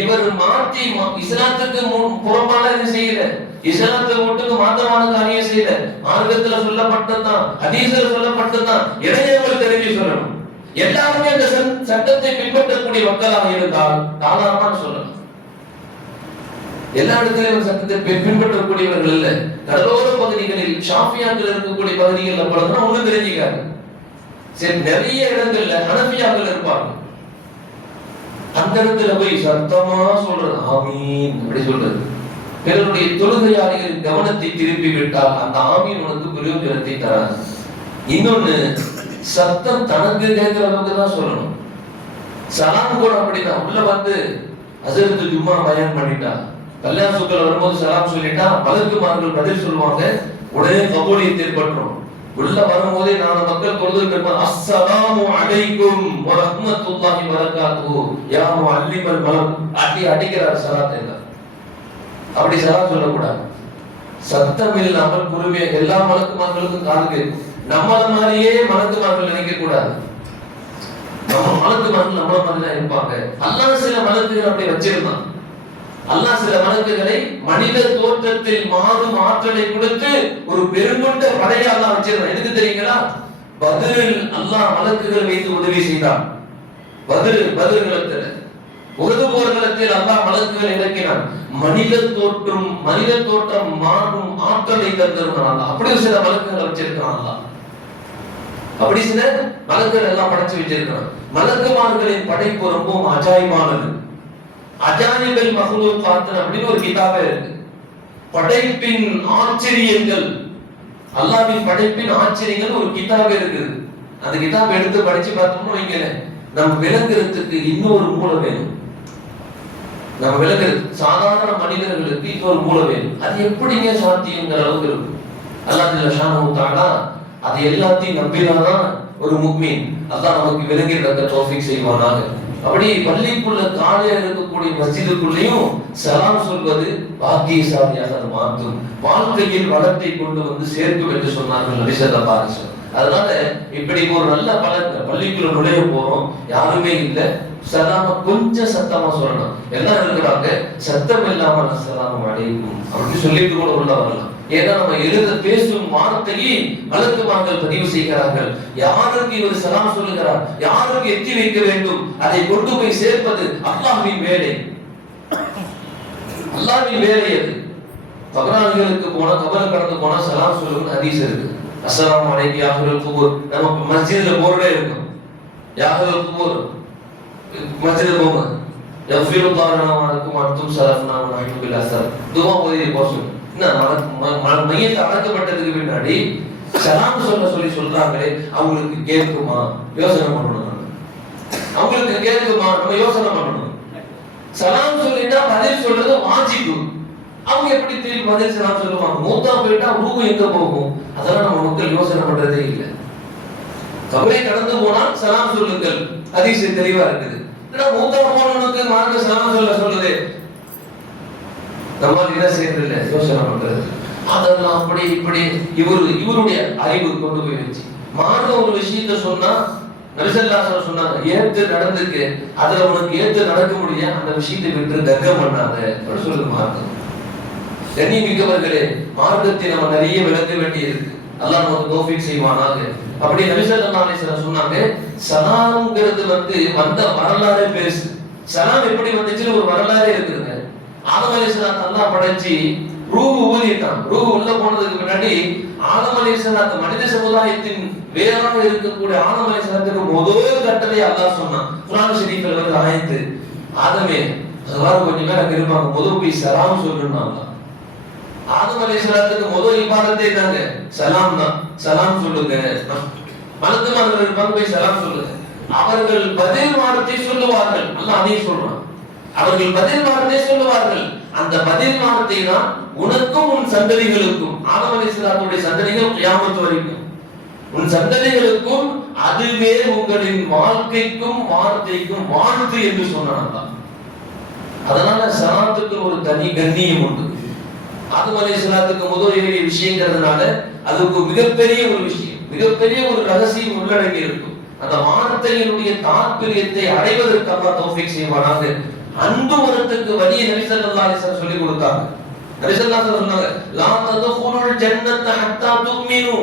இவர் மாற்றி இஸ்லாத்துக்கு புறம்பான செய்யல, இஸ்லாத்தை ஒட்டுக்கு மாற்றமான காரியம் செய்யல. மார்க்கத்துல சொல்லப்பட்டதுதான், ஹதீஸ்ல சொல்லப்பட்டதுதான், இடையவர்கள் தெரிஞ்சு சொல்லணும். எல்லாருமே அந்த சட்டத்தை பின்பற்றக்கூடிய மக்களாக இருந்தால் தாராளமா சொல்லலாம். எல்லா இடத்திலும் சட்டத்தை பின்பற்றக்கூடியவர்கள் இல்ல. கடலோர பகுதிகளில் ஷாஃபியாக்கள் இருக்கக்கூடிய பகுதிகள் அப்பொழுதுதான் ஒண்ணு தெரிஞ்சுக்காரு. சரி, நிறைய இடங்கள்ல ஹனஃபியாக்கள் இருப்பாங்க. அந்த இடத்துல போய் சத்தமா சொல்றது ஆமீன் அப்படி சொல்றது, பிறருடைய தொழுகையாளிகளின் கவனத்தை திருப்பி விட்டால் அந்த ஆமீன் உனக்கு பிரயோஜனத்தை தராது. இன்னொன்னு, சத்தம் தனக்கு கேட்கிற அளவுக்கு தான் சொல்லணும். சலாம் கூட அப்படிதான். உள்ள ஹஸரத் ஜும்மா பயான் பண்ணிட்டா, கல்யாண சுக்கல் வரும்போது சலாம் சொல்லிட்டா மலக்குமார்கள் பதில் சொல்லுவாங்க, உடனே கபூலியத் ஏற்பட்டுரும். உள்ள வரும்போதே நாலு மக்கள் தொழுதுட்டு இருப்பாங்க, அஸ்ஸலாமு அலைக்கும் வ ரஹ்மத்துல்லாஹி வ பரகாத்துஹு யா முஅல்லிமல் மலக், அடிக்கிறார் சலாத்தை. அப்படி சலாம் சொல்லக்கூடாது. சத்தம் இல்லாமல் குருவே எல்லா மலக்குமார்களுக்கும் காது கேட்கும். நம்மள மாதிரியே மலக்குமார்கள் நினைக்க கூடாது. நம்ம மலக்குமார்கள் நம்மள மாதிரி தான் இருப்பாங்க. அல்லாஹ் சில மலக்குகள் அப்படி வச்சிருந்தான். அல்லாஹ் சில மலக்குகளை மனித தோற்றத்தில் மாறும் ஆற்றலை கொடுத்து ஒரு பெருங்கொண்ட படையை அல்லாஹ் வச்சிருந்தான். எதுக்கு தெரியுங்களா? பத்ரில் அல்லாஹ் மலக்குகள் வைத்து உதவி செய்தான். பத்ர் களத்தில், உஹது போர்க்களத்தில் அல்லாஹ் மலக்குகள் இறக்கினான். மனித தோற்றம் மாறும் ஆற்றலை தந்திருந்தான். அப்படி சில மலக்குகள் வச்சிருக்கான் அல்லாஹ். அப்படி சில மலக்குகள் எல்லாம் படைச்சு வச்சிருக்கான். மலக்குமார்களின் படைப்பு ரொம்பவும் அஜாயிபானது. அஜானிபல் மஹ்லூகாத் அப்படின்னு ஒரு கிதாபே இருக்கு. படைப்பின் ஆச்சரியங்கள், அல்லாஹ்வின் படைப்பின் ஆச்சரியங்கள் ஒரு கிதாபே இருக்குது. அந்த கிதாபை எடுத்து படிச்சு பார்த்தோம்னா வைங்கள, நம்ம விளங்குறதுக்கு இன்னொரு மூளை வேணும். நம்ம விளங்குறது சாதாரண மனிதர்களுக்கு இன்னொரு மூளை வேணும். அது எப்படிங்க சாத்தியங்கிற அளவுக்கு இருக்கும். அல்லாஹ் ஜல்ல ஷானஹு தஆலா அது எல்லாத்தையும் நம்பினாதான் ஒரு முஃமின். அல்லாஹ் நமக்கு விளங்கி நடக்க தௌஃபீக் செய்வானாக. அப்படி பள்ளிக்குள்ள காலையா இருக்கக்கூடிய மஸ்ஜிதுக்குள்ளேயும் சலாம் சொல்வது பாக்கியசாலியாக அது மாற்றும், வாழ்க்கையில் வளத்தை கொண்டு வந்து சேர்க்கும் என்று சொன்னார்கள் நபி ஸல்லல்லாஹு அலைஹி வஸல்லம். அதனால இப்படி ஒரு நல்ல பழக்கம், பள்ளிக்குள்ள நுழைய போறோம், யாருமே இல்லை, சலாம கொஞ்சம் சத்தமா சொல்லணும். எல்லாம் இருக்கிறாங்க, சத்தம் இல்லாம அஸ்ஸலாமு அலைக்கும் அப்படின்னு சொல்லிட்டு கூட உள்ள வரலாம். ஏன்னா நம்ம எழுத பேசும் வார்த்தையை வழக்குமார்கள் பதிவு செய்கிறார்கள். யாருக்கு இவர் சலாம் சொல்லுகிறார், யாருக்கு எத்தி வைக்க வேண்டும், அதை கொண்டு போய் சேர்ப்பது அல்லாஹ்வின் வேலை. அல்லாஹ்வின் வேலை அது. கபராளிகளுக்கு போனா, கபர் கடந்து போனா சலாம் சொல்லுங்க ஹதீஸ் இருக்கு. அஸ்ஸலாமு அலைக்கும் யா அஹ்லல் குபூர். நம்ம மஸ்ஜித்ல போர்டே இருக்கும், யா அஹ்லல் குபூர் மஸ்ஜித் போங்க, யஃபிருல்லாஹு லனா வ லக்கும் வ அன்தும் ஸலஃப்னா வ நஹ்னு பில் அஸர். துஆ ஓதி போறோம். மையத்தை அடக்கப்பட்டதுக்கு பின்னாடி சலாம் சொல்றாங்களே, அவங்களுக்கு கேட்குமா யோசனை பண்ணணும். அவங்களுக்கு கேட்குமா நம்ம யோசனை பண்ணணும். சலாம் சொல்லிட்டா பதில் சொல்றது வாஜிபு. அவங்க எப்படி திருப்பி பதில் சலாம் சொல்லுவாங்க? மூத்தா போயிட்டா ரூஹ் எங்க போகும்? அதெல்லாம் நம்ம மக்கள் யோசனை பண்றதே இல்லை. கபரை கடந்து போனா சலாம் சொல்லுங்கள், ஹதீஸ் தெளிவா இருக்குது. மூத்தா போனவனுக்கு மார்க்க சலாம் சொல்லுது, நம்ம என்ன செய்யறது இல்லை, யோசனை பண்றது. அதெல்லாம் அப்படி இப்படி இவருடைய அறிவு கொண்டு போய் வச்சு மார்க்க ஒரு விஷயத்த சொன்னா நபி ஸல்லல்லாஹு அலைஹி வஸல்லம் சொன்னாங்க, ஏத்து நடந்துக்கு, அதுல உனக்கு ஏத்து நடக்க முடியாது, அந்த விஷயத்தை விட்டு கர்க்கம் பண்ணாத அப்படின்னு சொல்லுது மார்க்கம். கண்ணியமிக்கவர்களே, மார்க்கத்தை நம்ம நிறைய விளக்க வேண்டி இருக்கு. அல்லாஹ் நமக்கு தௌஃபீக் செய்வானாக. அப்படி நபி ஸல்லல்லாஹு அலைஹி வஸல்லம் சொன்னாங்க, சலாம்ங்கிறது வந்த வரலாறே பெருசு. சலாம் எப்படி வந்துச்சுன்னு ஒரு வரலாறே இருக்குதுங்க. ஆதம் அலைஹிஸ்ஸலாம் அல்லாஹ் படைச்சி ரூஹ் ஊதிட்டான். ரூஹ் உள்ள போனதுக்கு முன்னாடி ஆதம் அலைஹிஸ்ஸலாம் மனித சமுதாயத்தின் வேறாக இருக்கக்கூடிய ஆதம் அலைஹிஸ்ஸலாத்துக்கு முதல் கட்டளை அல்லாஹ் சொன்னான். குர்ஆன் ஷரீஃப்ல வருது ஆயத்து, ஆதமே எல்லாரும் கொஞ்சம் பேர் அங்க இருப்பாங்க, முதல் போய் சலாம் சொல்லணும்னாங்க. ஆதம் அலைஹிஸ்ஸலாத்துக்கு முதல் இபாதத்தே தாங்க சலாம் தான். சலாம் சொல்லுங்க. மலக்குமார்கள் இருப்பாங்க, போய் சலாம் சொல்லுங்க. அவர்கள் பதில் வார்த்தை சொல்லுவார்கள், அல்லாஹ் அதையும் சொல்றான். அவர்கள் பதில் வார்த்தை சொல்லுவார்கள். அந்த பதில் வார்த்தை தான் உனக்கும் உன் சந்ததிகளுக்கும், ஆதம் அலைஹிஸ்ஸலாத்துடைய சந்ததிகள் கியாமத் வரைக்கும், உன் சந்ததிகளுக்கும் அதுவே உங்களின் வாழ்க்கைக்கும் வார்த்தைக்கும் வாழ்த்து என்று சொன்னான். அதனால சலாத்துக்கு ஒரு தனி கண்ணியம் உண்டு. ஆதம் அலைஹிஸ்ஸலாத்துக்கு முதல் ஏறிய விஷயங்கிறதுனால அதுக்கு மிகப்பெரிய ஒரு விஷயம், மிகப்பெரிய ஒரு ரகசியம் உள்ளடங்கி இருக்கும். அந்த வார்த்தையினுடைய தாற்பயத்தை அடைவதற்கு அல்லாஹ் தௌஃபீக் செய்வானாக. அன்பு வரத்துக்கு வழியை நபி ஸல்லல்லாஹு அலைஹி வஸல்லம் சொல்லி கொடுத்தாங்க. நபி ஸல்லல்லாஹு அலைஹி வஸல்லம் சொன்னாங்க, லா ததுகுலுல் ஜன்னத ஹத்தா துக்மினு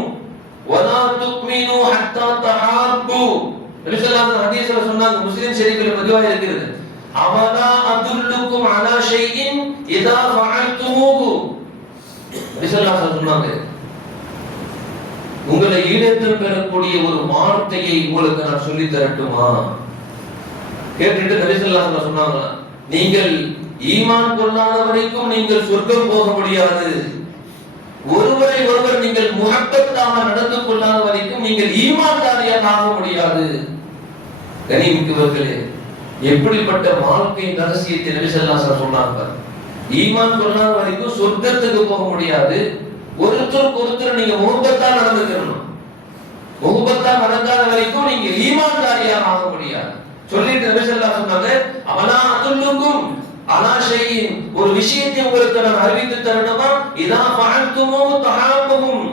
வலா துக்மினு ஹத்தா தஹாப்பு. நபி ஸல்லல்லாஹு அலைஹி வஸல்லம் ஹதீஸ்ல சொன்னாங்க, முஸ்லிம் ஷரீஃப்ல பதிவாக இருக்கிறது, அவலா அதுல்லுக்கும் அலா ஷைஇன் இதா ஃபஅல்துமூஹு. நபி ஸல்லல்லாஹு அலைஹி வஸல்லம் சொன்னாங்க, உங்களை ஈடேற்றம் பெறக்கூடிய ஒரு வார்த்தையை உங்களுக்கு நான் சொல்லி தரட்டுமா? கேட்டுட்டு நபி ஸல்லல்லாஹு அலைஹி வஸல்லம் சொன்னாங்க, நீங்கள் ஈமான் கொள்ளாத வரைக்கும் நீங்கள் சொர்க்கம் போக முடியாது. ஒருவரை ஒருவர் நீங்கள் முஹப்பத்தாக நடந்து கொள்ளாத வரைக்கும் நீங்கள் ஈமான்தாரியாக ஆக முடியாது. கண்ணியமிக்கவர்களே, எப்படிப்பட்ட வாழ்க்கை ரகசியத்தை நபி ஸல்லல்லாஹு அலைஹி வஸல்லம் சொன்னாங்க. ஈமான் கொள்ளாத வரைக்கும் சொர்க்கத்துக்கு போக முடியாது. ஒருத்தருக்கு ஒருத்தர் நீங்க முஹப்பத்தா நடந்துக்கணும். முஹப்பத்தா நடக்காத வரைக்கும் நீங்க ஈமான்தாரியாக ஆக முடியாது. சொல்லிட்டு நபி ஸல்லல்லாஹு அலைஹி வஸல்லம் சொன்னாங்க, அவலா அதுல்லுக்கும் அலா ஷைஇன், ஒரு விஷயத்தை உங்களுக்கு நான் அறிவித்து தரணுமா, இதா ஃபஅல்துமு தஹாபும்.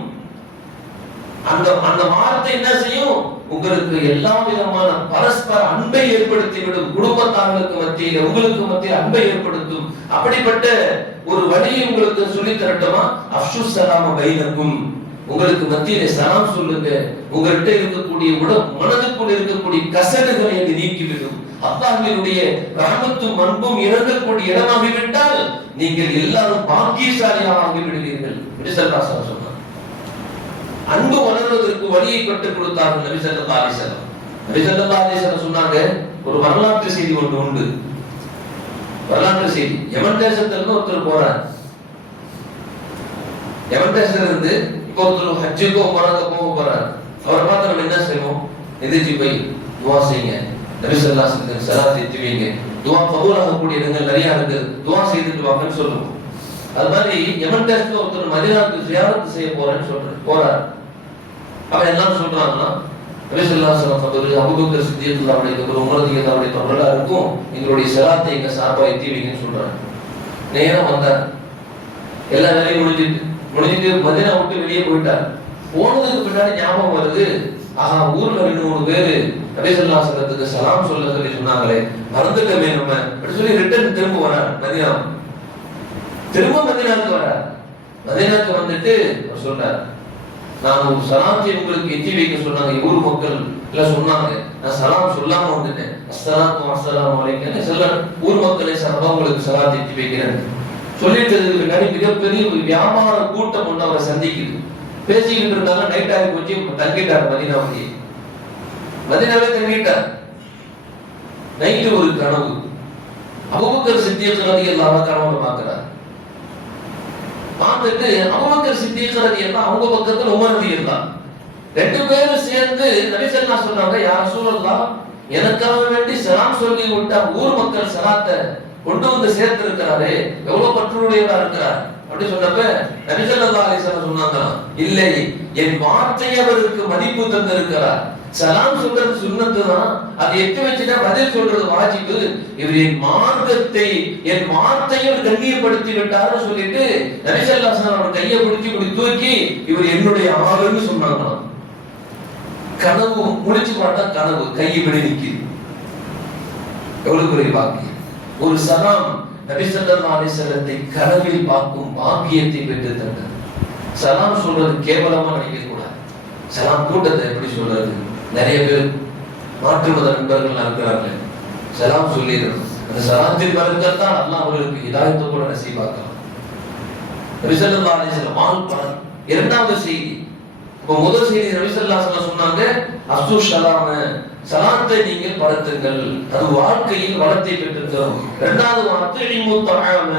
அந்த வார்த்தை என்ன செய்யும்? உங்களுக்கு எல்லா விதமான பரஸ்பர அன்பை ஏற்படுத்திவிடும். குடும்பத்தார்களுக்கு மத்தியில், உங்களுக்கு மத்தியில் அன்பை ஏற்படுத்தும். அப்படிப்பட்ட ஒரு வழியை உங்களுக்கு சொல்லி தரட்டுமா? அஃஷு ஸலாம பைனக்கும், உங்களுக்கு மத்தியிலே சலாம் சொல்லுங்க. உங்கள்கிட்ட இருக்கக்கூடிய மனதுக்குள் இருக்கக்கூடிய கசடுகளை அது நீக்கிவிடும். அல்லாஹ்வினுடைய ரஹமத்தும் அன்பும் இறங்கக்கூடிய இடமாகிவிட்டால் நீங்கள் எல்லாரும் பாக்கியசாலியாக ஆகிவிடுவீர்கள். சொன்னார். அன்பு வளர்வதற்கு வழியை கற்றுக் கொடுத்தார்கள் நபி ஸல்லல்லாஹு அலைஹி வஸல்லம். நபி ஸல்லல்லாஹு அலைஹி வஸல்லம் சொன்னாங்க, ஒரு வரலாற்று செய்தி ஒன்று உண்டு. வரலாற்று செய்தி, யமன் தேசத்துல இருந்து ஒருத்தர் போறார். யமன் தேசத்துல இருந்து ஒருத்தர் ஹஜ்ஜுக்கு உம்ராவுக்கு போக போறார். அவரை பார்த்து நம்ம என்ன செய்வோம்? எதிர்த்து போய் துஆ செய்யுங்க, நபி ஸல்லல்லாஹு அலைஹி வஸல்லம் ஸலாத் ஏற்றுவீங்க, துஆ கபூல் ஆகக்கூடிய இடங்கள் நிறைய இருக்கு, துஆ செய்துட்டு வாங்கன்னு சொல்லுவோம். அது மாதிரி யமன் தேசத்துல ஒருத்தர் மதீனாவுக்கு ஜியாரத் செய்ய போறேன்னு போறார். அவன் எல்லாம் சொல்றாங்கன்னா, நபி ஸல்லல்லாஹு அலைஹி வஸல்லம் அபூபக்கர் சித்திக் ரலியல்லாஹு அன்ஹு, உமர் ரலியல்லாஹு அன்ஹு எல்லாருக்கும் எங்களுடைய ஸலாத்தை எங்க சார்பா ஏத்தி வைங்கன்னு சொல்றாங்க. நேரம் வந்தார், எல்லா வேலையும் முடிஞ்சிட்டு மதீனா விட்டு வெளியே போயிட்டார். போனதுக்கு பின்னாடி ஞாபகம் வருது, ஆஹா ஊர்ல 2-3 பேரு நபி ஸல்லல்லாஹு அலைஹி வஸல்லத்துக்கு சலாம் சொல்ல சொல்லி சொன்னாங்களே, மறந்துட்டோமே நம்ம அப்படி சொல்லி ரிட்டர்ன் திரும்ப வரார் மதீனா. திரும்ப மதீனாவுக்கு வரார். மதீனாவுக்கு வந்துட்டு அவர் சொல்றார், நான் ஒரு சலாத்தை உங்களுக்கு எத்தி வைக்க சொன்னாங்க, ஊர் மக்கள் எல்லாம் சொன்னாங்க, நான் சலாம் சொல்லாம வந்துட்டேன். அஸ்ஸலாமு அலைக்கும் சொல்ல ஊர் மக்களை சார்பா உங்களுக்கு சலாத்தை எத்தி வைக்கிறேன் சொல்லிட்டதுக்கு பின்னாடி மிகப்பெரிய ஒரு வியாபார கூட்டம் ஒன்று அவரை சந்திக்குது. பேசிக்கிட்டு இருந்தாங்க. நைட் ஆகி போச்சு, தங்கிட்டார் மதீனாவே தங்கிட்டார். நைட்டு ஒரு கனவு. அபூபக்கர் சித்திக் ரலியல்லாஹு அன்ஹு கனவு பார்க்கிறார். பார்த்துட்டு அபூபக்கர் சித்திக் ரலியல்லாஹு அவங்க பக்கத்துல உமர் ரலியல்லாஹு 2 பேரும் சேர்ந்து நபி ஸல்லல்லாஹு அலைஹி சொன்னாங்க, யா ரசூலல்லாஹ் எனக்காக வேண்டி சலாம் சொல்லி விட்ட ஊர் மக்கள் சலாத்தை கொண்டு வந்து சேர்த்து இருக்கிறாரே, எவ்வளவு பற்றுடையவரா இருக்கிறார் அப்படி சொன்னப்ப நபி ஸல்லல்லாஹு அலைஹி வஸல்லம் சொன்னாங்க, இல்லை என் வார்த்தையை அவருக்கு மதிப்பு தந்திருக்கிறார். சலாம் சொல்றது சுன்னத்து தான், அதை எட்டு வச்சுட்டா பதில் சொல்றது வாஜிபு. இவர் என் மார்க்கத்தை என் வார்த்தையை கண்ணியப்படுத்தி விட்டாருன்னு சொல்லிட்டு நபி ஸல்லல்லாஹு அலைஹி வஸல்லம் அவர் கையை பிடிச்சி இப்படி தூக்கி இவர் என்னுடைய ஆளுன்னு சொன்னாங்களாம். கனவு முடிச்சு பார்த்தா கனவு கை இப்படி நிக்குது. எவ்வளவு பெரிய பாக்கியம்! ஒரு சலாம் நபி ஸல்லல்லாஹு அலைஹி வஸல்லத்தை கனவில் பார்க்கும் பாக்கியத்தை பெற்று தந்தது. சலாம் சொல்றது கேவலமா நினைக்க கூடாது. சலாம் கூட்டத்தை எப்படி சொல்றது? நிறைய பேர் மாற்று மத நண்பர்கள் இருக்கிறாங்க, சலாம் சொல்லிடணும். அந்த சலாத்தின் பரக்கத்தான் அல்லாஹ் அவர்களுக்கு ஹிதாயத்தை கூட நசீபாக்கலாம். நபி ஸல்லல்லாஹு அலைஹி வஸல்லம் வாழ்படம். இரண்டாவது செய்தி, இப்போ முதல் செய்தி நபி ஸல்லல்லாஹு அலைஹி வஸல்லம் சொன்னாங்க, அஃது ஸலாம சலாத்தை நீங்கள் பரத்துங்கள், அது வாழ்க்கையில் வளத்தை பெற்றுத்தரும். இரண்டாவது வார்த்தை இமுத்தஆம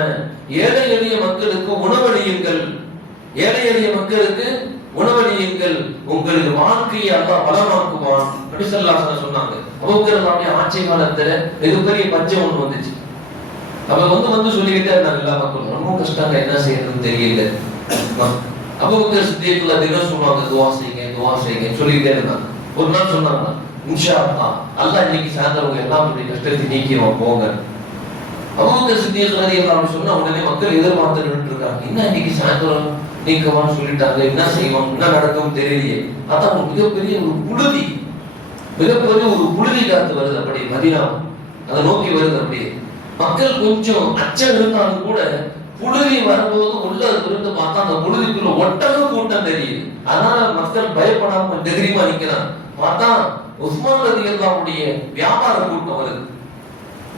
ஏழை எளிய மக்களுக்கு உணவளியுங்கள், ஏழை எளிய மக்களுக்கு உணவளியுங்கள், உங்களுக்கு வாழ்க்கையை அல்லாஹ் பலமாக்குவான் நபி ஸல்லல்லாஹு அலைஹி வஸல்லம் சொன்னாங்க. அபூபக்கர் ஆட்சி காலத்துல மிகப்பெரிய பஞ்சம் ஒன்று வந்துச்சு. அவங்க வந்து சொல்லிக்கிட்டே இருந்தாங்க, எல்லா மக்களும் ரொம்ப கஷ்டங்க, என்ன செய்யறதுன்னு தெரியல. அபூபக்கர் சித்திக் தினம் சொல்லுவாங்க, துஆ செய்யுங்க சொல்லிக்கிட்டே இருந்தாங்க. ஒரு நாள் சொன்னாங்க, இன்ஷா அல்லாஹ் இன்னைக்கு சாயந்தரம் எல்லாருடைய கஷ்டத்தை நீக்கிடுவான் போங்க. அபூபக்கர் சித்திக் ரலியல்லாஹு சொன்னா உடனே மக்கள் எதிர்பார்த்துட்டு இருக்காங்க, என்ன இன்னைக்கு சாயந்தரம் நீக்கவான்னு சொல்லிட்டாங்க, என்ன செய்வோம், என்ன நடக்கும் தெரியலையே. அதான் மிகப்பெரிய ஒரு புழுதி, மிகப்பெரிய ஒரு புழுதி காத்து வருது அப்படி மதீனா அதை நோக்கி வருது. அப்படி மக்கள் கொஞ்சம் அச்சம் இருந்தாலும் கூட புழுதி வரும்போது உள்ள இருந்து பார்த்தா அந்த புழுதிக்குள்ள ஒட்டக கூட்டம் தெரியுது. அதனால மக்கள் பயப்படாம தைரியமா நிக்கிறாங்க. பார்த்தா உஸ்மான் ரலியல்லாஹுடைய வியாபார கூட்டம் வருது.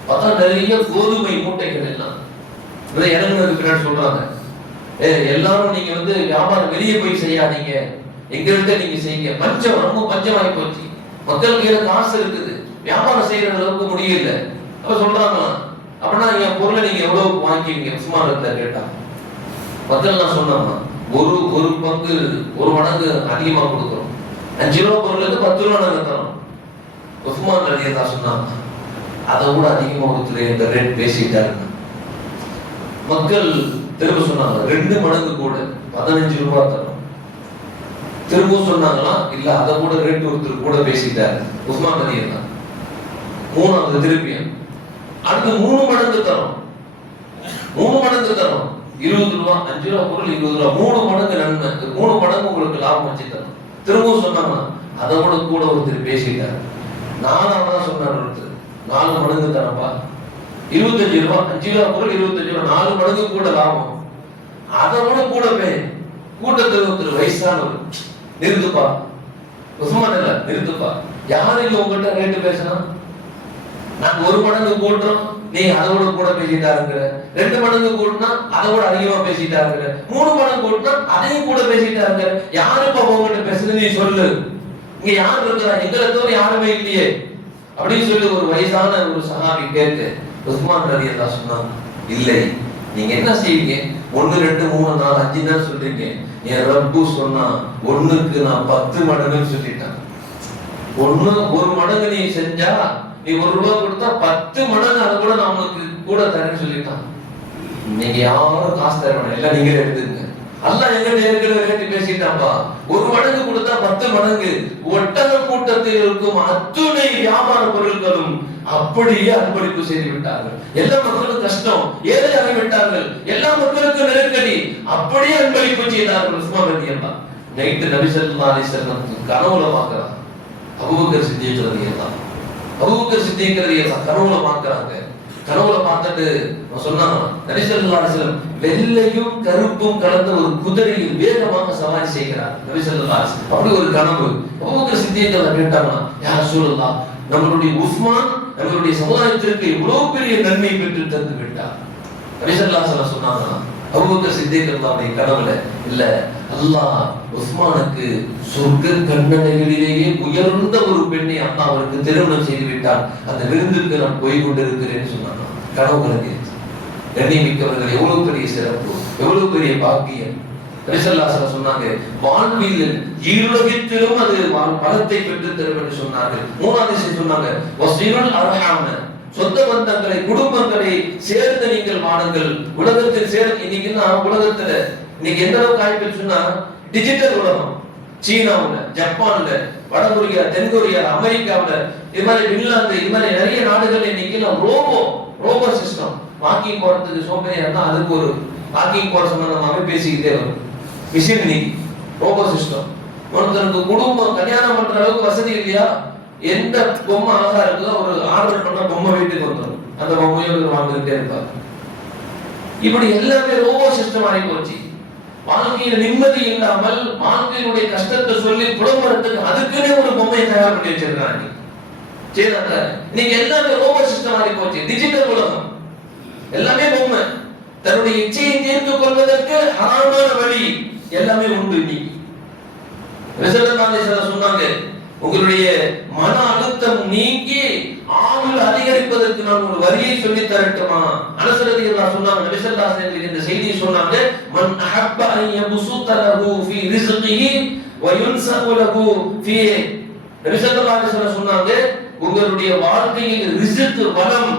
பார்த்தா நிறைய கோதுமை மூட்டைகள் எல்லாம் இறங்குனதுக்கு பின்னாடி சொல்றாங்க, எல்லாரும் நீங்க வியாபாரம் வெளியே போய் செய்யாதீங்க, எங்கள்கிட்ட நீங்க செய்யுங்க. பஞ்சம் ரொம்ப பஞ்சமாயி போச்சு, மக்கள் கையில காசு இருக்குது, வியாபாரம் செய்யற அளவுக்கு முடியல. அப்ப சொல்றாங்களா, அப்படின்னா என் பொருளை நீங்க எவ்வளவு வாங்கிக்குவீங்க உஸ்மான் கேட்டா. மக்கள் நான் சொன்னாங்க, ஒரு பங்கு ஒரு மடங்கு அதிகமா கொடுக்குறோம், 5 ரூபா பொருளுக்கு 10 ரூபா நாங்க தரோம். உஸ்மான் ரலியல்லாஹு சொன்னாங்க, அதை கூட அதிகமா கொடுத்துரு, இந்த ரேட் பேசிட்டாருங்க. மக்கள் திரும்ப சொன்னாங்க, 2 மடங்கு கூட 15 ரூபா தரும். திரும்ப சொன்னாங்களா, இல்ல அதை கூட ரேட் ஒருத்தர் கூட பேசிட்டாரு உஸ்மான் ரலியல்லாஹு. மூணாவது திருப்பியும் அடுத்து 3 மடங்கு தரும், 3 மடங்கு தரும், 20 ரூபா, 5 ரூபா பொருள் 20 ரூபா, 3 மடங்கு நன்மை, 3 மடங்கு உங்களுக்கு லாபம் வச்சு தரும். திரும்பவும் சொன்னாங்கன்னா அதை கூட ஒருத்தர் பேசிட்டாரு. 4ஆவதா சொன்னார் ஒருத்தர், 4 மடங்கு தரப்பா, 25 ரூபா, 5 ரூபா பொருள் 25 ரூபா, 4 மடங்கு கூட லாபம். அதை கூட கூட்டத்தில் ஒருத்தர் வயசானவர், நிறுத்துப்பா உஸ்மான் இல்ல நிறுத்துப்பா, யாரு இங்க உங்ககிட்ட ரேட்டு பேசினா, நாங்க 1 மடங்கு போட்டோம், நீ அதை கூட பேசிட்டாருங்கிற, 2 மடங்கு கூட்டினா அதை கூட அதிகமா பேசிட்டாருங்கிற, 3 மடங்கு கூட்டினா அதையும் கூட பேசிட்டாருங்கிற, யாருப்பா உங்ககிட்ட பேசுறது நீ சொல்லு, இங்க யாரு இருக்கிறா, எங்களை தவிர யாருமே இல்லையே அப்படின்னு சொல்லி ஒரு வயசான ஒரு சஹாபி கேட்டு உஸ்மான் ரலியல்லாஹு சொன்னாங்க, இல்லை நீங்க என்ன செய்வீங்க, 1 2 3 4 5 தான் சொல்றீங்க, என் ரப்பு சொன்னா 1க்கு நான் 10 மடங்குன்னு சொல்லிட்டேன். 1 மடங்கு நீ செஞ்சா நீ 1 ரூபா கொடுத்தா 10 மடங்கு அதை கூட நான் உனக்கு கூட தரேன்னு சொல்லிட்டான். நீங்க யாரும் காசு தர வேண்டாம், எல்லாம் நீங்களே எடுத்துங்க, அல்லாஹ் எங்க ஏற்கனவே ரேட்டு பேசிட்டு பேசிட்டான்பா. 1 மடங்கு கொடுத்தா 10 மடங்கு. ஒட்டக கூட்டத்தில் இருக்கும் அத்துணை வியாபார பொருட்களும் அப்படியே அன்பளிப்பு செய்து விட்டார்கள். எல்லா மக்களுக்கும் கஷ்டம், ஏழை ஆகிவிட்டார்கள், எல்லா மக்களுக்கும் நெருக்கடி, அப்படியே அன்பளிப்பு செய்தார்கள். உஸ்மான் ரலியல்லாஹு நைட்டு நபி ஸல்லல்லாஹு அலைஹி வஸல்லம் கனவுல பார்க்கறாங்க. அபூபக்கர் சித்திக் ரலியல்லாஹு கனவுல பார்க்கறாங்க. கனவுல பார்த்துட்டு சொன்னாங்க, நபி ஸல்லல்லாஹு அலைஹி வஸல்லம் வெள்ளையும் கருப்பும் கலந்த ஒரு குதிரையில் வேகமாக சவாரி செய்கிறார். நபி ஸல்லல்லாஹு அலைஹி வஸல்லம் அப்படி ஒரு கனவு. அபூபக்கர் சித்திக் கேட்டாங்க, யா ரசூலல்லாஹ், நம்மளுடைய உஸ்மான் நம்மளுடைய சமுதாயத்திற்கு இவ்வளவு பெரிய நன்மை பெற்று தந்து விட்டார். நபி ஸல்லல்லாஹு அலைஹி வஸல்லம் சொன்னாங்க, அபூபக்கர் சித்திக் ரலியல்லாஹு கனவுல இல்ல, அல்லாஹ் உஸ்மானுக்கு சொர்க்க கண்ணனைகளிலேயே உயர்ந்த ஒரு பெண்ணை அல்லாஹ் அவருக்கு திருமணம் செய்து விட்டார். அந்த விருந்துக்கு நான் போய் கொண்டிருக்கிறேன்னு சொன்னாங்க. கனவு கலங்கிருச்சு. கண்ணியமிக்கவர்கள், எவ்வளவு பெரிய சிறப்பு, எவ்வளவு பெரிய பாக்கியம். நபி ஸல்லல்லாஹு அலைஹி வஸல்லம் சொன்னாங்க, வாழ்வில் ஈருலகத்திலும் அது பலத்தை பெற்று தரும் என்று சொன்னார்கள். மூணாவது விஷயம் சொன்னாங்க, வஸீலுல் அர்ஹாம, சொந்த பந்தங்களை குடும்பங்களை சேர்ந்து நீங்கள் வாடுங்கள். உலகத்தில் சேர்ந்து உலகத்துல இன்னைக்கு எந்த அளவுக்கு ஆயிட்டு சொன்னா, டிஜிட்டல் உலகம். சீனாவுல, ஜப்பான்ல, வடகொரியா, தென்கொரியா, அமெரிக்காவுல, இது மாதிரி பின்லாந்து, இது மாதிரி நிறைய நாடுகள் இன்னைக்கு ரோபோ சிஸ்டம். வாக்கிங் போறதுக்கு சோம்பேறியா இருந்தா அதுக்கு ஒரு வாக்கிங் போற சம்பந்தமாவே பேசிக்கிட்டே வரும். மிஷின் இன்னைக்கு ரோபோ சிஸ்டம். ஒருத்தருக்கு குடும்பம் கல்யாணம் பண்ற அளவுக்கு வசதி இல்லையா, எந்த பொம்மை அழகா இருக்குதோ ஒரு ஆர்டர் பண்ண பொம்மை வீட்டுக்கு வந்துடும். அந்த பொம்மையை வாங்கிட்டே இருப்பாங்க. இப்படி எல்லாமே ரோபோ சிஸ்டம் ஆகி போச்சு. வாழ்க்கையில நிம்மதி இல்லாமல் வாழ்க்கையினுடைய கஷ்டத்தை சொல்லி புலம்புறதுக்கு அதுக்குன்னே ஒரு பொம்மையை தயார் பண்ணி வச்சிருக்காங்க. நீங்க எல்லாமே ரோபோ சிஸ்டம் ஆகி போச்சு. டிஜிட்டல் உலகம், எல்லாமே பொம்மை. தன்னுடைய இச்சையை தீர்த்துக் கொள்வதற்கு ஹராமான வழி எல்லாமே உண்டு. இன்னைக்கு சொன்னாங்க, உங்களுடைய மன அழுத்தம் நீக்கி ஆயுள் அதிகரிப்பதற்கு நான் ஒரு வரியை சொல்லி தரட்டுமா? அனஸ் ரலியல்லாஹு சொன்னாங்க, நபி ஸல்லல்லாஹு அலைஹி வஸல்லம் இந்த செய்தியை சொன்னாங்க, மன் அஹப்ப அன் யபசுத லஹு ஃபீ ரிஸ்கிஹி வ யுன்ஸபு லஹு ஃபீ. நபி ஸல்லல்லாஹு அலைஹி வஸல்லம் சொன்னாங்க, உங்களுடைய வாழ்க்கையில் ரிஸ்க் வளம்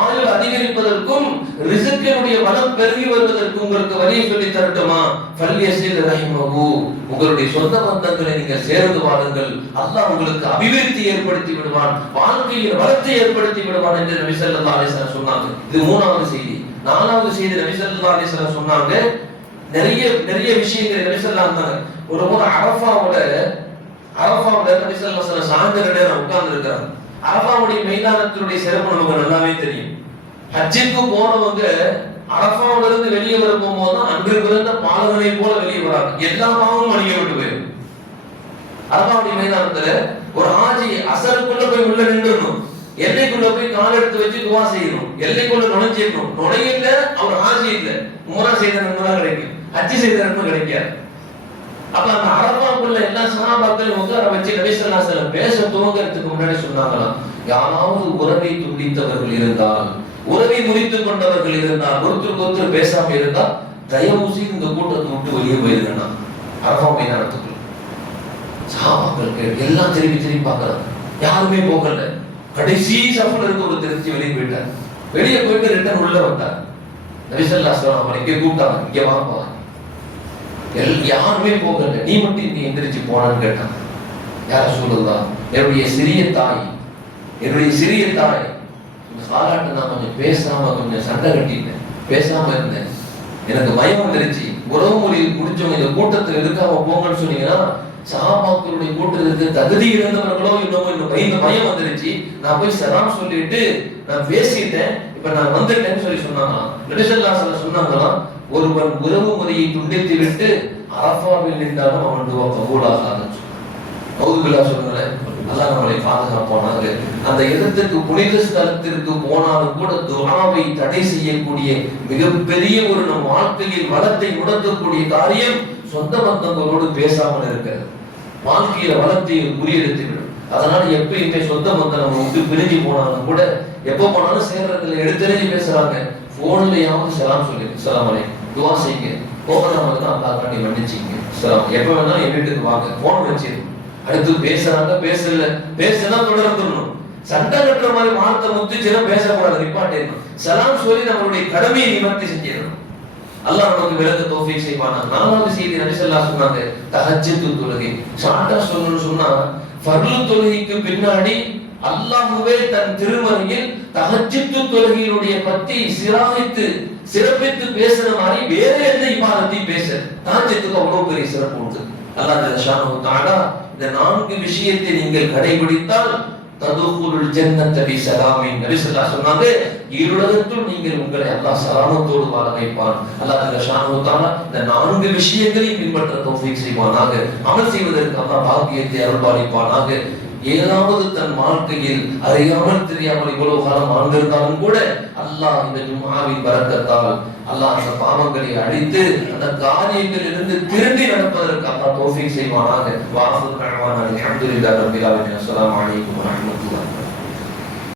ஆயுள் அதிகரிப்பதற்கும் ரிஸ்கினுடைய வளம் பெருகி வருவதற்கும் உங்களுக்கு வழியை சொல்லி தரட்டுமா? ஃபல்யஸில் ரஹிமஹு, உங்களுடைய சொந்த பந்தங்களை நீங்கள் சேர்ந்து வாழுங்கள். அல்லாஹ் உங்களுக்கு அபிவிருத்தி ஏற்படுத்தி விடுவான், வாழ்க்கையில் வளத்தை ஏற்படுத்தி விடுவான் என்று நபி ஸல்லல்லாஹு அலைஹி வஸல்லம் சொன்னாங்க. இது மூணாவது செய்தி. நாலாவது செய்தி நபி ஸல்லல்லாஹு அலைஹி வஸல்லம் சொன்னாங்க, நிறைய விஷயங்களை நபி ஸல்லல்லாஹு அலைஹி வஸல்லம் ஒரு முறை அரஃபாவுல நபி ஸல்லல்லாஹு அலைஹி வஸல்லம் சாயந்தர நேரம் உட்கார்ந்து இருக்காங்க. அரஃபாவுடைய மைதானத்தினுடைய சிறப்பு நமக்கு நல்லாவே தெரியும். ஹஜ்ஜுக்கு போனவங்க அரஃபாவுல இருந்து வெளியே வர போகும்போது அன்று பிறந்த பாலகனை போல வெளியே வராங்க. எல்லா பாவமும் மன்னிக்கப்பட்டு போயிடும். அரஃபாவுடைய மைதானத்துல ஒரு ஆஜி அசருக்குள்ள போய் உள்ள நின்றுணும், எல்லைக்குள்ள போய் கால் எடுத்து வச்சு துவா செய்யணும், எல்லைக்குள்ள நுழைஞ்சிடணும். நுழையில அவர் ஆஜி இல்லை, உம்ரா செய்த நன்மை தான் கிடைக்கும், ஹஜ்ஜு செய்த நன்மை கிடைக்காது. அப்ப அந்த அரபாக்குள்ள எல்லா சஹாபாக்களையும் உட்கார வச்சு நபி ஸல்லல்லாஹு அலைஹி வஸல்லம் பேச துவங்கறதுக்கு முன்னாடி சொன்னாங்களாம், யாராவது உறவை துண்டித்தவர்கள் இருந்தால், உறவை முறித்துக் கொண்டவர்கள் இருந்தால், ஒருத்தருக்கு பேசாம இருந்தா தயவு செய்து இந்த கூட்டத்தை விட்டு வெளியே போயிருந்தா. அரபா மைதானத்துக்குள்ள சஹாபாக்கள் எல்லாம் திரும்பி பார்க்கறாங்க, யாருமே போகல. கடைசி சஃப்ல இருக்க ஒரு தெரிஞ்சு வெளியே போயிட்டார். வெளியே போயிட்டு ரிட்டர்ன் உள்ள வந்தார். நபி ஸல்லல்லாஹு அலைஹி வஸல்லம் அவரை கூப்பிட்டாங்க, இங்க வாப்பா. யாருமே போகல, நீ மட்டும் நீ எந்திரிச்சு போனான்னு கேட்டாங்க. யார சொல்லலாம், என்னுடைய சிறிய தாய் சாலாட்டு நான் கொஞ்சம் பேசாம கொஞ்சம் சண்டை கட்டிட்டேன், பேசாம இருந்தேன், எனக்கு பயம் வந்துருச்சு. உறவு முறை முடிச்சவங்க இந்த கூட்டத்தில் இருக்காம போங்கன்னு சொன்னீங்கன்னா சஹாபாக்களுடைய கூட்டத்திற்கு தகுதி இருந்தவர்களோ இன்னும் பயம் வந்துருச்சு. நான் போய் சலாம் சொல்லிட்டு நான் பேசிட்டேன், இப்ப நான் வந்துட்டேன்னு சொன்னாங்களாம். நபி ஸல்லல்லாஹு அலைஹி வஸல்லம் சொன்னாங்களாம், ஒருவன் உறவு முறையை துண்டித்து விட்டு அரஃபாவில் நின்றாலும் அவன் துவா கபூலாகாது. அவுதுபில்லாஹ் சொல்லுங்களேன், அல்லாஹ் நம்மளை பாதுகாப்பானாங்க. அந்த இடத்துக்கு புனித ஸ்தலத்திற்கு போனாலும் கூட துஆவை தடை செய்யக்கூடிய மிகப்பெரிய ஒரு நம் வாழ்க்கையில் வளத்தை உணர்த்தக்கூடிய காரியம் சொந்த பந்தங்களோடு பேசாமல் இருக்கிறது. வாழ்க்கையில வளத்தை முறியெடுத்து விடும். அதனால எப்பயுமே சொந்த பந்தம் நம்ம விட்டு பிரிஞ்சு போனாலும் கூட எப்ப போனாலும் சேர்றதுல எடுத்தறிஞ்சு பேசுறாங்க. போன்லயாவது சலாம் சொல்லி சலாம் அலைக்கும் துவா செய்யுங்க, கோபநாம தான் அல்லாஹ் காண்டி மன்னிச்சிங்க, சலாம் எப்ப வேணாலும் என் வீட்டுக்கு வாங்க, போன் வச்சிருக்கோம். அடுத்து பேசுறாங்க, பேசுனா தொடர்ந்துடணும். சண்டை கட்டுற மாதிரி வார்த்தை முத்துச்சுன்னா பேசக்கூடாது, நிப்பாட்டிடணும். சலாம் சொல்லி நம்மளுடைய கடமையை நிவர்த்தி செஞ்சிடணும். அல்லாஹ் நமக்கு விளக்க தௌஃபீக் செய்வானா. நாலாவது செய்தி நபி ஸல்லல்லாஹு அலைஹி சொன்னாங்க, தஹஜ்ஜுத் தொழுகை. ஷார்ட்டா சொல்லணும்னு சொன்னா, ஃபர்லு தொழுகைக்கு பின்னாடி அல்லாஹ்வே தன் திருமறையில் தஹஜ்ஜுத் தொழுகையினுடைய பத்தி சிறப்பித்து பேசுற மாதிரி வேற எந்த இபாதத்தையும் பேச. தஹஜ்ஜுத்துக்கு அவ்வளவு பெரிய சிறப்பு உண்டு. அல்லாஹ் ஜல்லஷானஹு தஆலா இந்த 4 விஷயத்தை நீங்கள் கடைபிடித்தால் ததுகுலுல் ஜன்னத பிஸலாமின். நபி ஸல்லல்லாஹு அலைஹி சொன்னாங்க, ஈருலகத்தில் நீங்கள் உங்களை அல்லாஹ் சலாமத்தோடு வாழ வைப்பான். அல்லாஹ் ஜல்லஷானஹு தஆலா இந்த 4 விஷயங்களையும் பின்பற்ற தௌஃபீக் செய்வானாக. அமல் செய்வதற்கு அல்லாஹ் பாக்கியத்தை அருள்பாலிப்பானாக. ஏதாவது தன் வாழ்க்கையில் அறியாமல் தெரியாமல் இவ்வளவு காலம் வாழ்ந்திருந்தாலும் கூட அல்லாஹ் இந்த ஜும்ஆவின் பரக்கத்தால் அல்லாஹ் அந்த பாவங்களை அழித்து அந்த காரியங்களிலிருந்து திரும்பி நடப்பதற்கு அல்லாஹ் தௌஃபீக் செய்வானாக. வாஹு தஅவானா அல்ஹம்துலில்லாஹி ரப்பில் ஆலமீன். அஸ்ஸலாமு அலைக்கும் வரஹ்மத்துல்லாஹி.